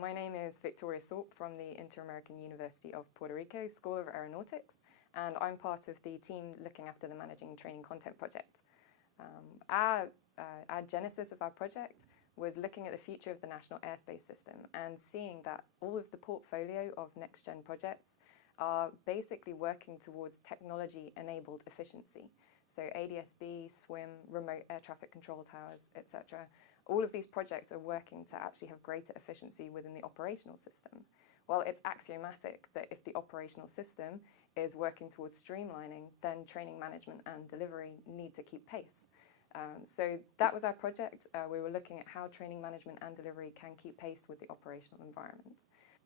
my name is Victoria Thorpe from the Inter-American University of Puerto Rico School of Aeronautics, and I'm part of the team looking after the Managing Training Content project. Our genesis of our project was looking at the future of the national airspace system and seeing that all of the portfolio of next-gen projects are basically working towards technology-enabled efficiency. So ADS-B, SWIM, remote air traffic control towers, etc. All of these projects are working to actually have greater efficiency within the operational system. Well, it's axiomatic that if the operational system is working towards streamlining, then training management and delivery need to keep pace. So that was our project. We were looking at how training management and delivery can keep pace with the operational environment.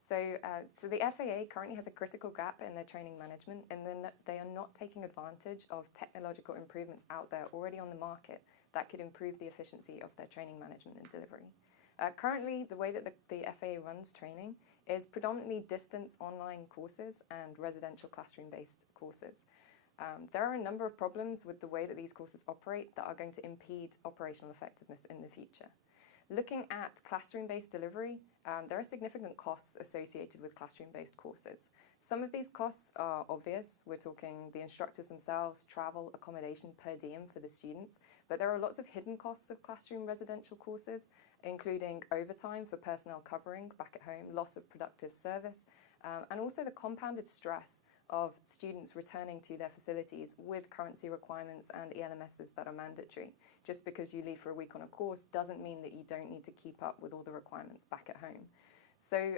So the FAA currently has a critical gap in their training management in that they are not taking advantage of technological improvements out there already on the market that could improve the efficiency of their training management and delivery. Currently, the way that the FAA runs training is predominantly distance online courses and residential classroom-based courses. There are a number of problems with the way that these courses operate that are going to impede operational effectiveness in the future. Looking at classroom-based delivery, there are significant costs associated with classroom-based courses. Some of these costs are obvious. We're talking the instructors themselves, travel, accommodation per diem for the students, but there are lots of hidden costs of classroom residential courses, including overtime for personnel covering back at home, loss of productive service, and also the compounded stress of students returning to their facilities with currency requirements and ELMSs that are mandatory. Just because you leave for a week on a course doesn't mean that you don't need to keep up with all the requirements back at home. So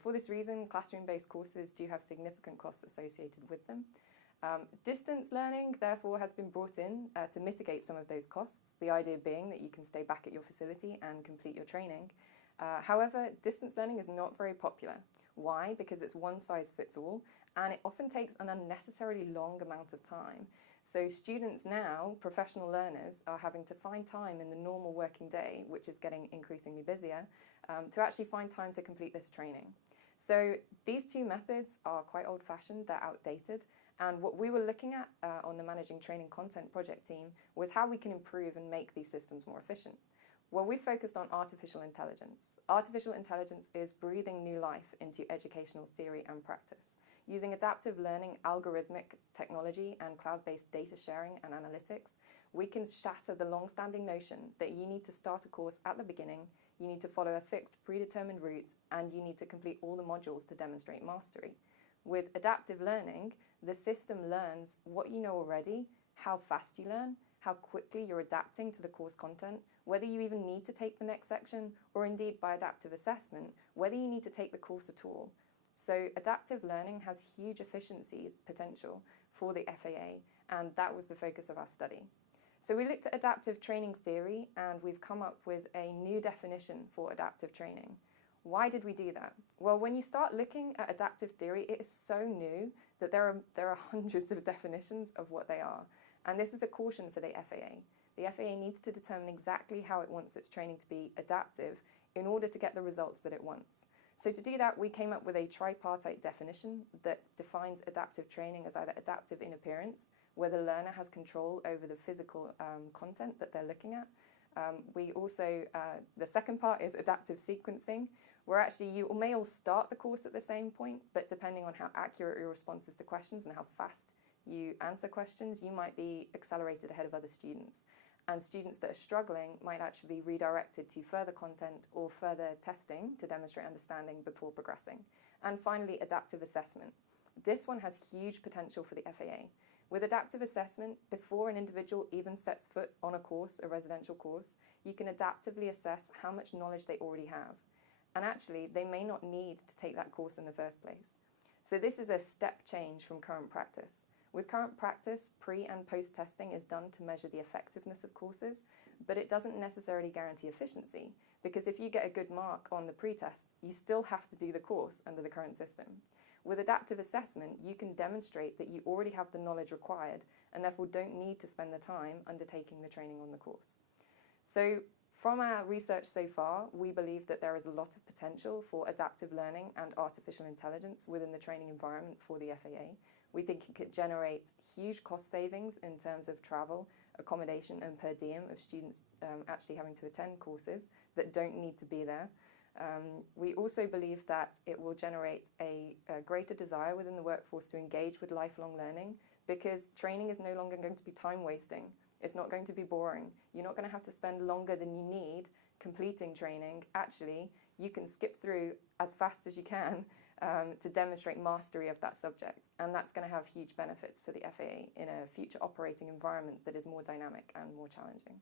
for this reason, classroom-based courses do have significant costs associated with them. Distance learning, therefore, has been brought in to mitigate some of those costs, the idea being that you can stay back at your facility and complete your training. However, distance learning is not very popular. Why? Because it's one size fits all, and it often takes an unnecessarily long amount of time. So students now, professional learners, are having to find time in the normal working day, which is getting increasingly busier, to actually find time to complete this training. So these two methods are quite old-fashioned, they're outdated, and what we were looking at on the Managing Training Content project team was how we can improve and make these systems more efficient. Well, we focused on artificial intelligence. Artificial intelligence is breathing new life into educational theory and practice. Using adaptive learning, algorithmic technology, and cloud-based data sharing and analytics, we can shatter the long-standing notion that you need to start a course at the beginning, you need to follow a fixed predetermined route, and you need to complete all the modules to demonstrate mastery. With adaptive learning, the system learns what you know already, how fast you learn, how quickly you're adapting to the course content, whether you even need to take the next section, or indeed by adaptive assessment, whether you need to take the course at all. So adaptive learning has huge efficiencies potential for the FAA, and that was the focus of our study. So we looked at adaptive training theory, and we've come up with a new definition for adaptive training. Why did we do that? Well, when you start looking at adaptive theory, it is so new that there are hundreds of definitions of what they are. And this is a caution for the FAA. The FAA needs to determine exactly how it wants its training to be adaptive in order to get the results that it wants. So to do that, we came up with a tripartite definition that defines adaptive training as either adaptive in appearance, where the learner has control over the physical content that they're looking at. The second part is adaptive sequencing, where actually you may all start the course at the same point, but depending on how accurate your response is to questions and how fast you answer questions, you might be accelerated ahead of other students. And students that are struggling might actually be redirected to further content or further testing to demonstrate understanding before progressing. And finally, adaptive assessment. This one has huge potential for the FAA. With adaptive assessment, before an individual even sets foot on a course, a residential course, you can adaptively assess how much knowledge they already have. And actually, they may not need to take that course in the first place. So this is a step change from current practice. With current practice, pre- and post-testing is done to measure the effectiveness of courses, but it doesn't necessarily guarantee efficiency, because if you get a good mark on the pre-test, you still have to do the course under the current system. With adaptive assessment, you can demonstrate that you already have the knowledge required and therefore don't need to spend the time undertaking the training on the course. So from our research so far, we believe that there is a lot of potential for adaptive learning and artificial intelligence within the training environment for the FAA. We think it could generate huge cost savings in terms of travel, accommodation and per diem of students actually having to attend courses that don't need to be there. We also believe that it will generate a greater desire within the workforce to engage with lifelong learning, because training is no longer going to be time wasting. It's not going to be boring. You're not going to have to spend longer than you need completing training. Actually, you can skip through as fast as you can to demonstrate mastery of that subject. And that's going to have huge benefits for the FAA in a future operating environment that is more dynamic and more challenging.